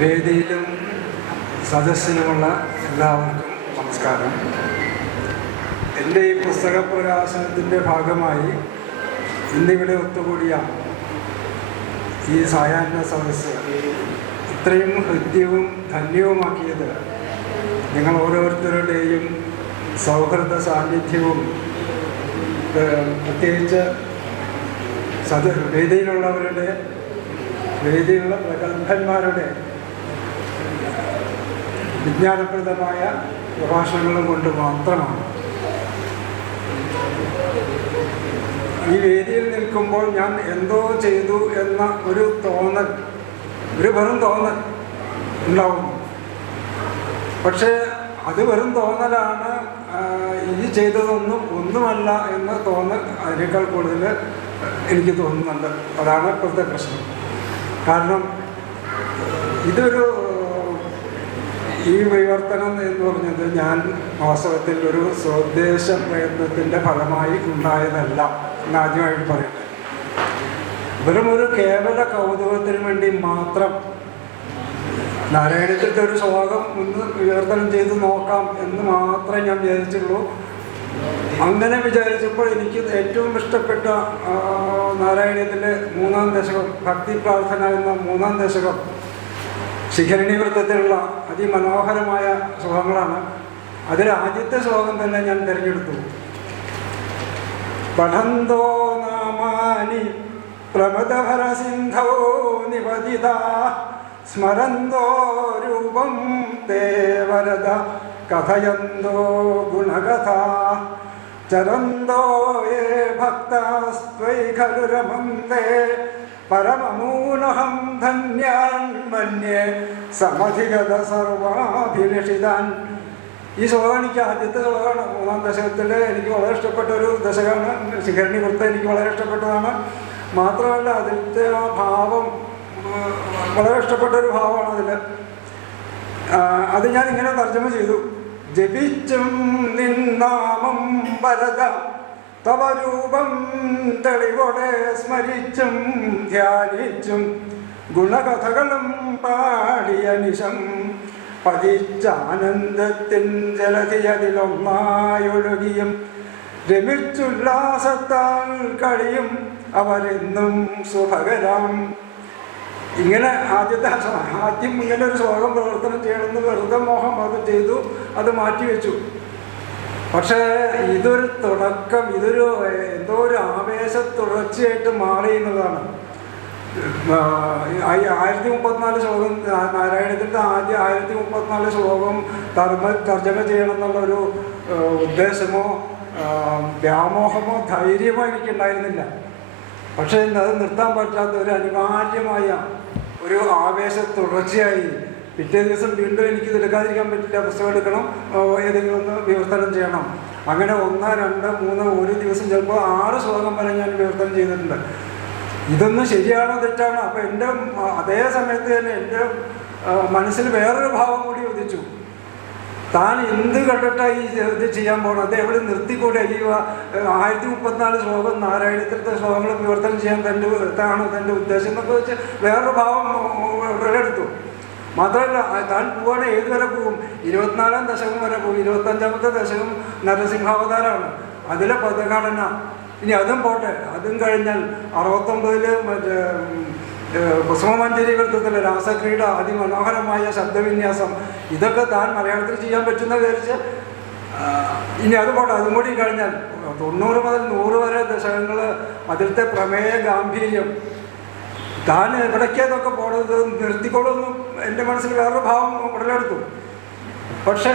വേദിയിലും സദസ്സിലുമുള്ള എല്ലാവർക്കും നമസ്കാരം. എൻ്റെ ഈ പുസ്തക പ്രകാശനത്തിൻ്റെ ഭാഗമായി ഇന്നിവിടെ ഒത്തുകൂടിയ ഈ സായാഹ്ന സദസ്സ് ഇത്രയും ഹൃദ്യവും ധന്യവുമാക്കിയത് നിങ്ങൾ ഓരോരുത്തരുടെയും സൗഹൃദ സാന്നിധ്യവും പ്രത്യേകിച്ച് വേദിയിലുള്ള പ്രഗത്ഭന്മാരുടെ വിജ്ഞാനപ്രദമായ പ്രഭാഷണങ്ങളും കൊണ്ട് മാത്രമാണ്. ഈ വേദിയിൽ നിൽക്കുമ്പോൾ ഞാൻ എന്തോ ചെയ്തു എന്ന ഒരു വെറും തോന്നൽ ഉണ്ടാവും. പക്ഷേ അത് വെറും തോന്നലാണ്. ഈ ഒന്നുമല്ല എന്ന തോന്നൽ അതിനേക്കാൾ കൂടുതൽ എനിക്ക് തോന്നുന്നുണ്ട്. അതാണ് ഇപ്പോഴത്തെ പ്രശ്നം. കാരണം ഈ വിവർത്തനം എന്ന് പറഞ്ഞത് ഞാൻ വാസ്തവത്തിൽ ഒരു സ്വദേശ പ്രയത്നത്തിൻ്റെ ഫലമായി ഉണ്ടായതല്ല എന്ന് ആദ്യമായിട്ട് പറയട്ടെ. വെറും ഒരു കേവല കൗതുകത്തിന് വേണ്ടി മാത്രം നാരായണത്തിൻ്റെ ഒരു ശ്ലോകം ഒന്ന് വിവർത്തനം ചെയ്ത് നോക്കാം എന്ന് മാത്രമേ ഞാൻ വിചാരിച്ചുള്ളൂ. അങ്ങനെ വിചാരിച്ചപ്പോൾ എനിക്ക് ഏറ്റവും ഇഷ്ടപ്പെട്ട നാരായണീയത്തിൻ്റെ 3-ാം ദശകം, ഭക്തി പ്രാർത്ഥന എന്ന 3-ാം ദശകം, ശിഖരണി വൃത്തത്തിലുള്ള അതിമനോഹരമായ ശ്ലോകങ്ങളാണ്. അതിൽ ആദ്യത്തെ ശ്ലോകം തന്നെ ഞാൻ തിരഞ്ഞെടുത്തു. പഠന്തോ നാമാനി പ്രമദഭര സിന്ധോ നിപതിത സ്മരന്തോ രൂപം ദേവരത കഥയന്തോ ഗുണകഥ ചരന്തോ യേ ഭക്താസ്ത്വയി ഖലു രമന്തേ പരമമൂലഹം ധന്യാൻ മന്യേ സമധിഗത സർവാഭിലഷിതാൻ. ഈ ശ്ലോകം എനിക്ക് ആദ്യത്തെ ശ്ലോകമാണ്. 3-ാം ദശകത്തിൽ എനിക്ക് വളരെ ഇഷ്ടപ്പെട്ട ഒരു ദശകമാണ്. ശിഖരണി വൃത്തം എനിക്ക് വളരെ ഇഷ്ടപ്പെട്ടതാണ്. മാത്രമല്ല അതിലത്തെ ആ ഭാവം വളരെ ഇഷ്ടപ്പെട്ടൊരു ഭാവമാണ് അതിൽ. അത് ഞാൻ ഇങ്ങനെ തർജ്ജമ ചെയ്തു. ജപിച്ചും നിന്നാമം വരദ തവ രൂപം തെളിവോടെ സ്മരിച്ചും ധ്യാനിച്ചും ഗുണകഥകളും പാടിയ നിശം പതിച്ചാനന്ദത്തിൻ ജലധിയതിലൊന്നായൊഴുകിയും രമിച്ചുല്ലാസത്താൽ കളിയും അവരെന്നും സുഭകരാം. ഇങ്ങനെ ആദ്യം ഇങ്ങനെ ഒരു ശ്ലോകം പ്രവർത്തനം ചെയ്യണമെന്ന് വെറുതെ മോഹം അത് ചെയ്തു, അത് മാറ്റിവെച്ചു. പക്ഷേ ഇതൊരു തുടക്കം, എന്തോ ഒരു ആവേശ തുടർച്ചയായിട്ട് മാറി എന്നുള്ളതാണ്. 1034 ശ്ലോകം നാരായണത്തിൻ്റെ ആദ്യ 1034 ശ്ലോകം തർജ്ജമ ചെയ്യണം എന്നുള്ളൊരു ഉദ്ദേശമോ വ്യാമോഹമോ ധൈര്യമോ എനിക്കുണ്ടായിരുന്നില്ല. പക്ഷേ അത് നിർത്താൻ പറ്റാത്ത ഒരു അനിവാര്യമായ ഒരു ആവേശ തുടർച്ചയായി പിറ്റേ ദിവസം വീണ്ടും എനിക്കിത് എടുക്കാതിരിക്കാൻ പറ്റില്ല. പുസ്തകം എടുക്കണം, ഏതെങ്കിലും ഒന്ന് വിവർത്തനം ചെയ്യണം. അങ്ങനെ 1, 2, 3 ഒരു ദിവസം ചിലപ്പോൾ 6 ശ്ലോകം വരെ ഞാൻ വിവർത്തനം ചെയ്തിട്ടുണ്ട്. ഇതൊന്നും ശരിയാണോ തെറ്റാണോ? അപ്പം എൻ്റെ അതേ സമയത്ത് തന്നെ എൻ്റെ മനസ്സിൽ വേറൊരു ഭാവം കൂടി ഉദിച്ചു. താൻ എന്ത് കണ്ടിട്ടാണ് ഇത് ചെയ്യാൻ പോകണം? അത് എവിടെ നിർത്തിക്കൂടെ? ഈ 1034 ശ്ലോകം നാരായണത്തിലത്തെ ശ്ലോകങ്ങൾ വിവർത്തനം ചെയ്യാൻ തൻ്റെ ഉദ്ദേശം എന്നൊക്കെ വെച്ച് വേറൊരു ഭാവം ഉടലെടുത്തു. മാത്രമല്ല താൻ പോവാണ്, ഏതുവരെ പോകും? 24-ാം ദശകം വരെ പോകും. 25-ാമത്തെ ദശകം നരസിംഹാവതാരമാണ്. അതിലെ പദഘടന ഇനി അതും പോട്ടെ. അതും കഴിഞ്ഞാൽ 69-ല് മറ്റേ കുസുമമഞ്ജരി വൃത്തത്തിലെ രാസക്രീഡ, അതിമനോഹരമായ ശബ്ദവിന്യാസം, ഇതൊക്കെ താൻ മലയാളത്തിൽ ചെയ്യാൻ പറ്റുന്ന വിചാരിച്ച് ഇനി അത് പോട്ടെ. അതും കൂടി കഴിഞ്ഞാൽ 90 മുതൽ 100 വരെ ദശകങ്ങൾ അതിലത്തെ പ്രമേയ ഗാംഭീര്യം, താൻ എവിടേക്കതൊക്കെ പോണത് നിർത്തിക്കൊള്ളുന്നു എൻ്റെ മനസ്സിൽ വേറൊരു ഭാവം ഉടലെടുത്തു. പക്ഷേ